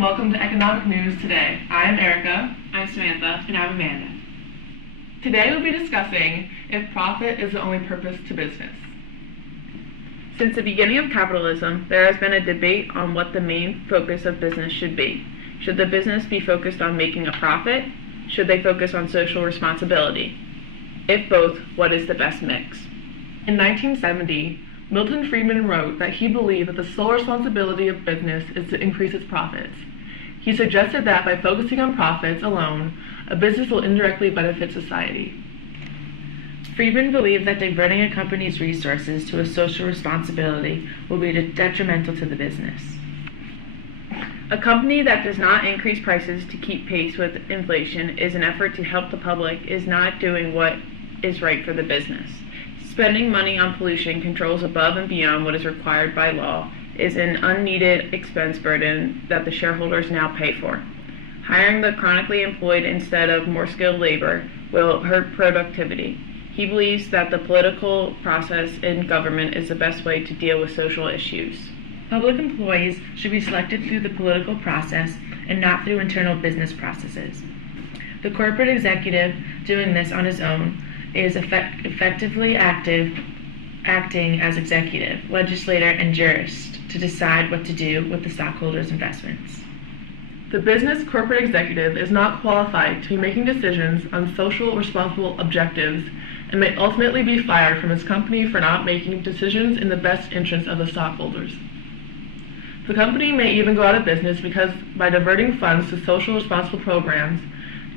and welcome to Economic News Today. I'm Erica. I'm Samantha. And I'm Amanda. Today we'll be discussing if profit is the only purpose to business. Since the beginning of capitalism, there has been a debate on what the main focus of business should be. Should the business be focused on making a profit? Should they focus on social responsibility? If both, what is the best mix? In 1970, Milton Friedman wrote that he believed that the sole responsibility of business is to increase its profits. He suggested that by focusing on profits alone, a business will indirectly benefit society. Friedman believed that diverting a company's resources to a social responsibility will be detrimental to the business. A company that does not increase prices to keep pace with inflation is an effort to help the public is not doing what is right for the business. Spending money on pollution controls above and beyond what is required by law is an unneeded expense burden that the shareholders now pay for. Hiring the chronically employed instead of more skilled labor will hurt productivity. He believes that the political process in government is the best way to deal with social issues. Public employees should be selected through the political process and not through internal business processes. The corporate executive doing this on his own is effectively acting as executive, legislator, and jurist to decide what to do with the stockholders' investments. The business corporate executive is not qualified to be making decisions on social responsible objectives and may ultimately be fired from his company for not making decisions in the best interest of the stockholders. The company may even go out of business because by diverting funds to social responsible programs,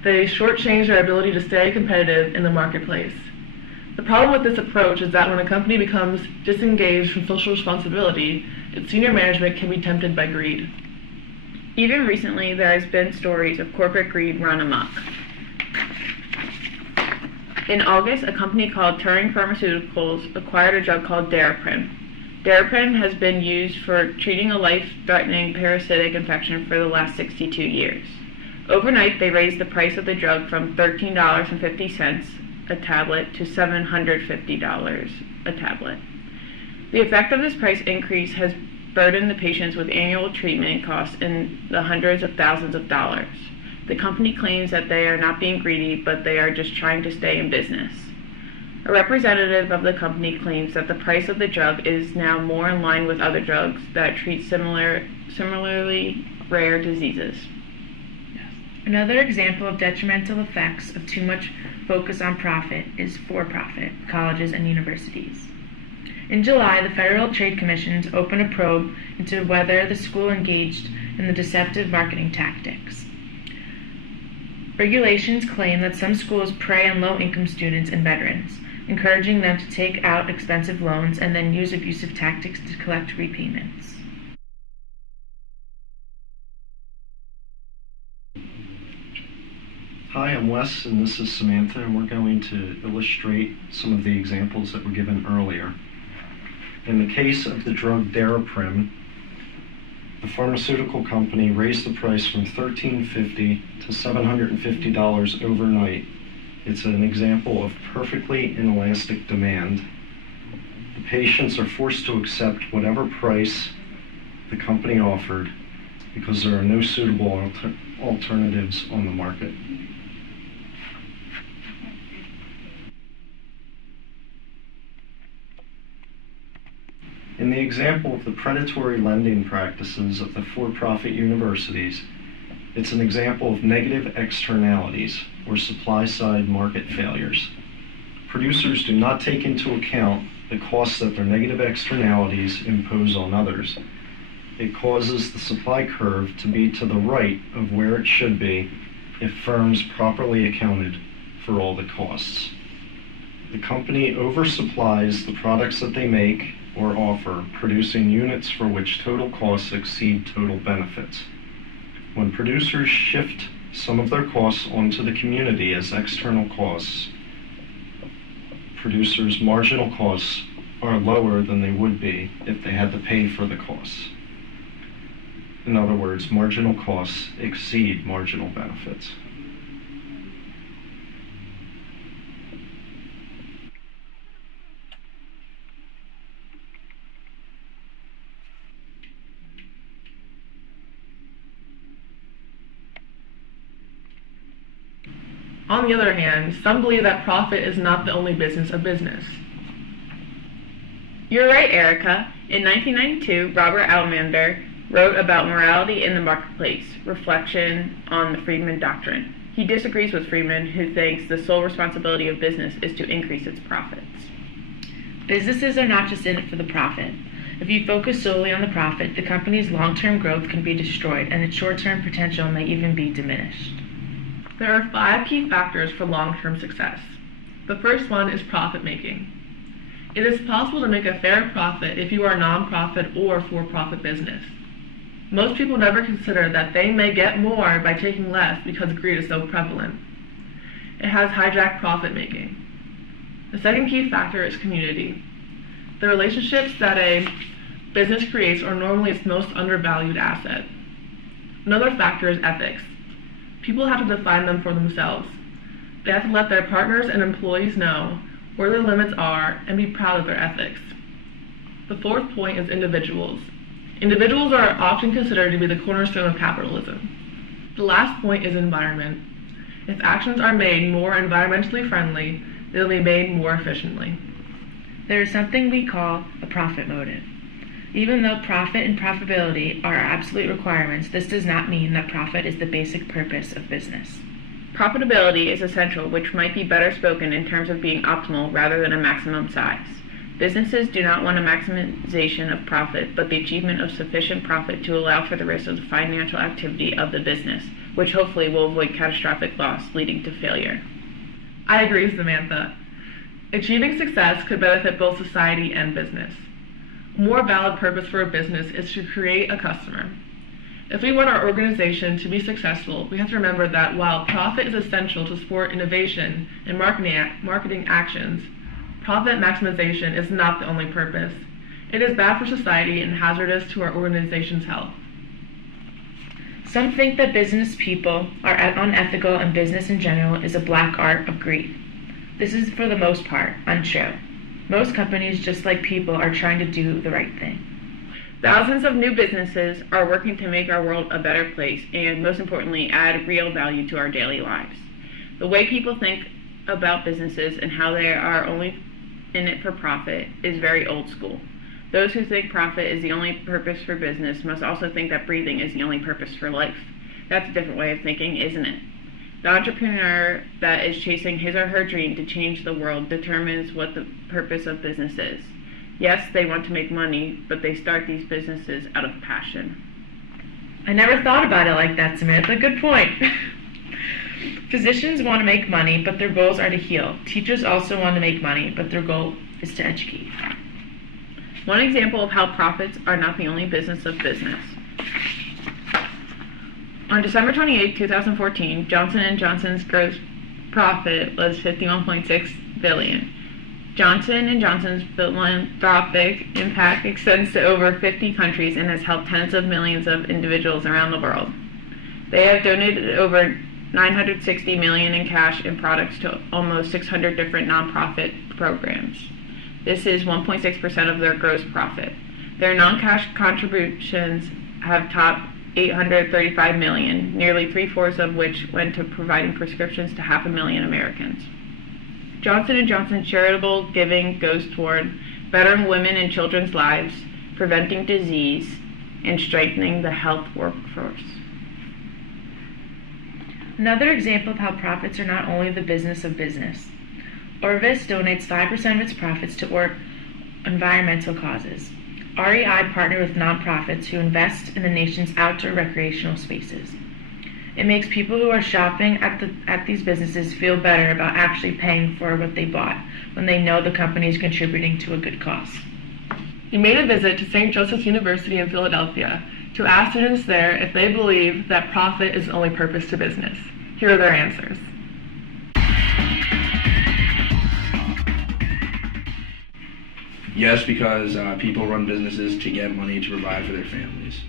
they shortchange their ability to stay competitive in the marketplace. The problem with this approach is that when a company becomes disengaged from social responsibility, its senior management can be tempted by greed. Even recently, there has been stories of corporate greed run amok. In August, a company called Turing Pharmaceuticals acquired a drug called Daraprim. Daraprim has been used for treating a life-threatening parasitic infection for the last 62 years. Overnight, they raised the price of the drug from $13.50 a tablet to $750 a tablet. The effect of this price increase has burdened the patients with annual treatment costs in the hundreds of thousands of dollars. The company claims that they are not being greedy, but they are just trying to stay in business. A representative of the company claims that the price of the drug is now more in line with other drugs that treat similarly rare diseases. Another example of detrimental effects of too much focus on profit is for-profit colleges and universities. In July, the Federal Trade Commission opened a probe into whether the school engaged in the deceptive marketing tactics. Regulations claim that some schools prey on low-income students and veterans, encouraging them to take out expensive loans and then use abusive tactics to collect repayments. Hi, I'm Wes, and this is Samantha, and we're going to illustrate some of the examples that were given earlier. In the case of the drug Daraprim, the pharmaceutical company raised the price from $13.50 to $750 overnight. It's an example of perfectly inelastic demand. The patients are forced to accept whatever price the company offered because there are no suitable alternatives on the market. In the example of the predatory lending practices of the for-profit universities, it's an example of negative externalities, or supply-side market failures. Producers do not take into account the costs that their negative externalities impose on others. It causes the supply curve to be to the right of where it should be if firms properly accounted for all the costs. The company oversupplies the products that they make or offer, producing units for which total costs exceed total benefits. When producers shift some of their costs onto the community as external costs, producers' marginal costs are lower than they would be if they had to pay for the costs. In other words, marginal costs exceed marginal benefits. On the other hand, some believe that profit is not the only business of business. You're right, Erica. In 1992, Robert Almander wrote about morality in the marketplace, reflection on the Friedman Doctrine. He disagrees with Friedman, who thinks the sole responsibility of business is to increase its profits. Businesses are not just in it for the profit. If you focus solely on the profit, the company's long-term growth can be destroyed and its short-term potential may even be diminished. There are 5 key factors for long-term success. The first one is profit making. It is possible to make a fair profit if you are a nonprofit or for-profit business. Most people never consider that they may get more by taking less because greed is so prevalent. It has hijacked profit making. The second key factor is community. The relationships that a business creates are normally its most undervalued asset. Another factor is ethics. People have to define them for themselves. They have to let their partners and employees know where their limits are and be proud of their ethics. The fourth point is individuals. Individuals are often considered to be the cornerstone of capitalism. The last point is environment. If actions are made more environmentally friendly, they'll be made more efficiently. There is something we call a profit motive. Even though profit and profitability are absolute requirements, this does not mean that profit is the basic purpose of business. Profitability is essential, which might be better spoken in terms of being optimal rather than a maximum size. Businesses do not want a maximization of profit, but the achievement of sufficient profit to allow for the risk of the financial activity of the business, which hopefully will avoid catastrophic loss leading to failure. I agree, Samantha. Achieving success could benefit both society and business. A more valid purpose for a business is to create a customer. If we want our organization to be successful, we have to remember that while profit is essential to support innovation and marketing actions, profit maximization is not the only purpose. It is bad for society and hazardous to our organization's health. Some think that business people are unethical and business in general is a black art of greed. This is, for the most part, untrue. Most companies, just like people, are trying to do the right thing. Thousands of new businesses are working to make our world a better place and, most importantly, add real value to our daily lives. The way people think about businesses and how they are only in it for profit is very old school. Those who think profit is the only purpose for business must also think that breathing is the only purpose for life. That's a different way of thinking, isn't it? The entrepreneur that is chasing his or her dream to change the world determines what the purpose of business is. Yes, they want to make money, but they start these businesses out of passion. I never thought about it like that, Samantha. Good point. Physicians want to make money, but their goals are to heal. Teachers also want to make money, but their goal is to educate. One example of how profits are not the only business of business. On December 28, 2014, Johnson & Johnson's gross profit was $51.6 billion. Johnson & Johnson's philanthropic impact extends to over 50 countries and has helped tens of millions of individuals around the world. They have donated over $960 million in cash and products to almost 600 different nonprofit programs. This is 1.6% of their gross profit. Their non-cash contributions have topped $835 million, nearly 3/4 of which went to providing prescriptions to 500,000 Americans. Johnson & Johnson's charitable giving goes toward bettering women and children's lives, preventing disease, and strengthening the health workforce. Another example of how profits are not only the business of business. Orvis donates 5% of its profits to environmental causes. REI partner with nonprofits who invest in the nation's outdoor recreational spaces. It makes people who are shopping at these businesses feel better about actually paying for what they bought when they know the company is contributing to a good cause. We made a visit to St. Joseph's University in Philadelphia to ask students there if they believe that profit is the only purpose to business. Here are their answers. Yes, because people run businesses to get money to provide for their families.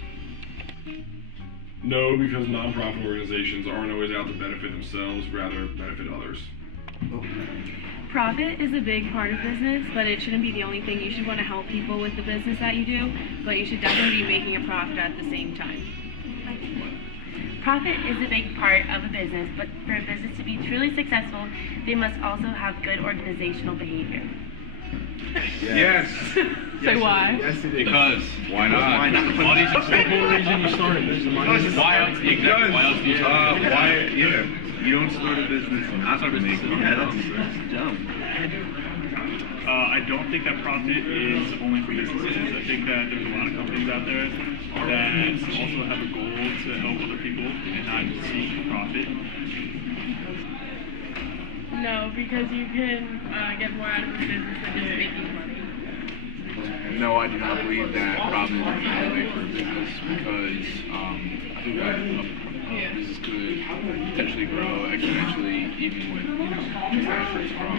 No, because nonprofit organizations aren't always out to benefit themselves, rather benefit others. Profit is a big part of business, but it shouldn't be the only thing. You should want to help people with the business that you do, but you should definitely be making a profit at the same time. Profit is a big part of a business, but for a business to be truly successful, they must also have good organizational behavior. Yes. Say why? Yes, it is. Because why not? Why not? Money's The whole reason you started business. Why else? Exactly. Why else do you start? Yeah. You don't start a business and Not start a business. Yeah, that's dumb. I don't think that profit is only for businesses. I think that there's a lot of companies out there that also have a goal to help other people and not just seek profit. No, because you can get more out of a business than just making money. No, I do not believe that profit is the only way for a business because I think that a business could potentially grow exponentially even with transfers from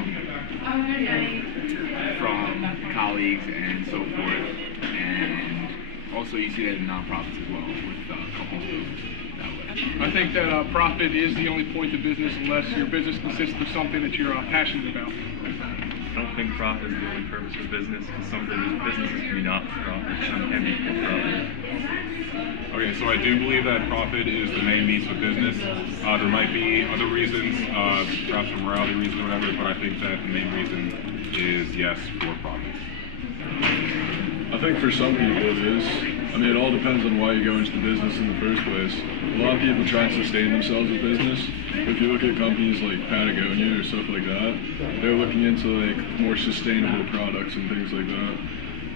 colleagues and so forth. And also you see that in nonprofits as well with companies moving that way. I think that profit is the only point of business unless your business consists of something that you're passionate about. I don't think profit is the only purpose of business, because some businesses can be not for profit, some can be for profit. Okay, so I do believe that profit is the main means of business. There might be other reasons, perhaps for morality reasons or whatever, but I think that the main reason is yes, for profit. I think for some people it is. I mean, it all depends on why you go into the business in the first place. A lot of people try and sustain themselves with business. If you look at companies like Patagonia or stuff like that, they're looking into like more sustainable products and things like that.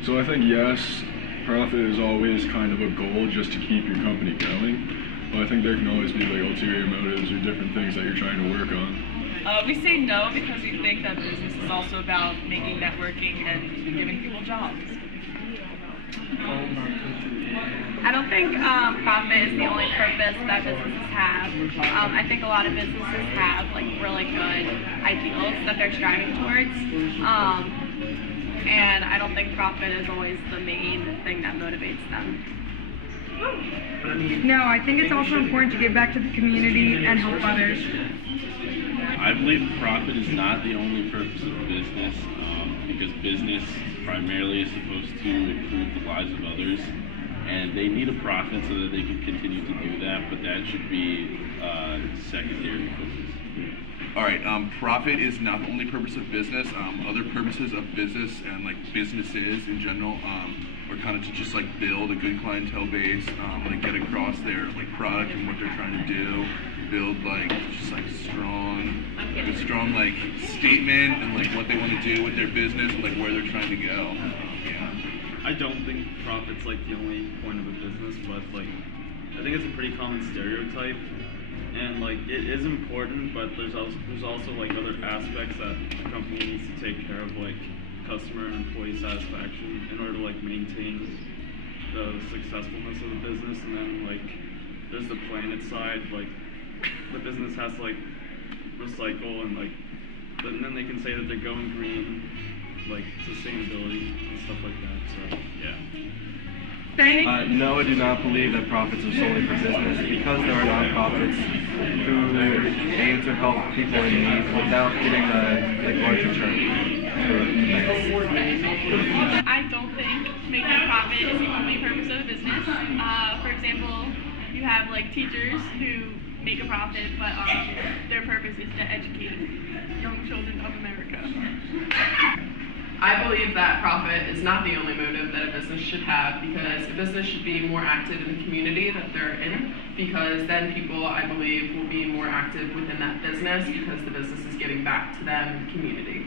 So I think yes, profit is always kind of a goal just to keep your company going. But I think there can always be like ulterior motives or different things that you're trying to work on. We say no because we think that business is also about making networking and giving people jobs. I don't think profit is the only purpose that businesses have. I think a lot of businesses have like really good ideals that they're striving towards. And I don't think profit is always the main thing that motivates them. No, I think it's also important to give back to the community and help others. I believe profit is not the only purpose of business, because business primarily is supposed to improve the lives of others, and they need a profit so that they can continue to do that, but that should be secondary focus. All right, profit is not the only purpose of business. Other purposes of business and like businesses in general are kind of to just like build a good clientele base, like get across their like product and what they're trying to do, build like just like a strong like statement and like what they want to do with their business and like where they're trying to go. I don't think profit's like the only point of a business, but like I think it's a pretty common stereotype. And like it is important, but there's also like other aspects that a company needs to take care of, like customer and employee satisfaction, in order to like maintain the successfulness of the business. And then like there's the planet side, like the business has to like recycle and like, and then they can say that they're going green, like sustainability and stuff like that. So yeah. No, I do not believe that profits are solely for business, because there are nonprofits who aim to help people in need without getting a large return. I don't think making profit is the only purpose of a business. For example, you have like teachers who make a profit, but their purpose is to educate young children of America. I believe that profit is not the only motive that a business should have, because a business should be more active in the community that they're in, because then people, I believe, will be more active within that business because the business is giving back to them in the community.